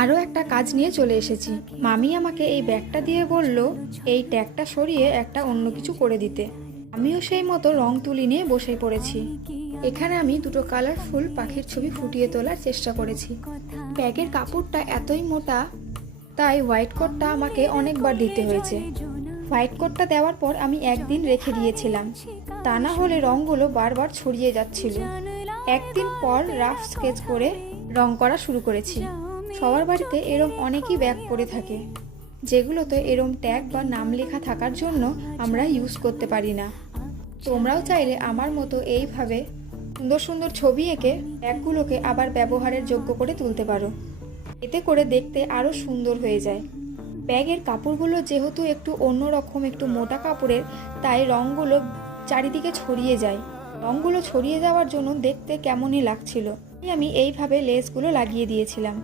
আরও একটা কাজ নিয়ে চলে এসেছি। মামি আমাকে এই ব্যাগটা দিয়ে বলল এই ট্যাগটা সরিয়ে একটা অন্য কিছু করে দিতে। আমিও সেই মতো রং তুলি নিয়ে বসে পড়েছি। এখানে আমি দুটো কালারফুল পাখির ছবি ফুটিয়ে তোলার চেষ্টা করেছি। ব্যাগের কাপড়টা এতই মোটা, তাই হোয়াইট কোটটা আমাকে অনেকবার দিতে হয়েছে। হোয়াইট কোটটা দেওয়ার পর আমি একদিন রেখে দিয়েছিলাম, তা না হলে রঙগুলো বারবার ছড়িয়ে যাচ্ছিল। একদিন পর রাফ স্কেচ করে রং করা শুরু করেছি। সবার বাড়িতে এরম অনেকই ব্যাগ পড়ে থাকে, যেগুলোতে এরম ট্যাগ বা নাম লেখা থাকার জন্য আমরা ইউজ করতে পারি না। তোমরাও চাইলে আমার মতো এইভাবে সুন্দর সুন্দর ছবি এঁকে ব্যাগগুলোকে আবার ব্যবহারের যোগ্য করে তুলতে পারো। এতে করে দেখতে আরও সুন্দর হয়ে যায়। ব্যাগের কাপড়গুলো যেহেতু একটু অন্যরকম, একটু মোটা কাপড়ের, তাই রঙগুলো চারিদিকে ছড়িয়ে যায়। রঙগুলো ছড়িয়ে যাওয়ার জন্য দেখতে কেমনই লাগছিল। আমি এইভাবে লেসগুলো লাগিয়ে দিয়েছিলাম।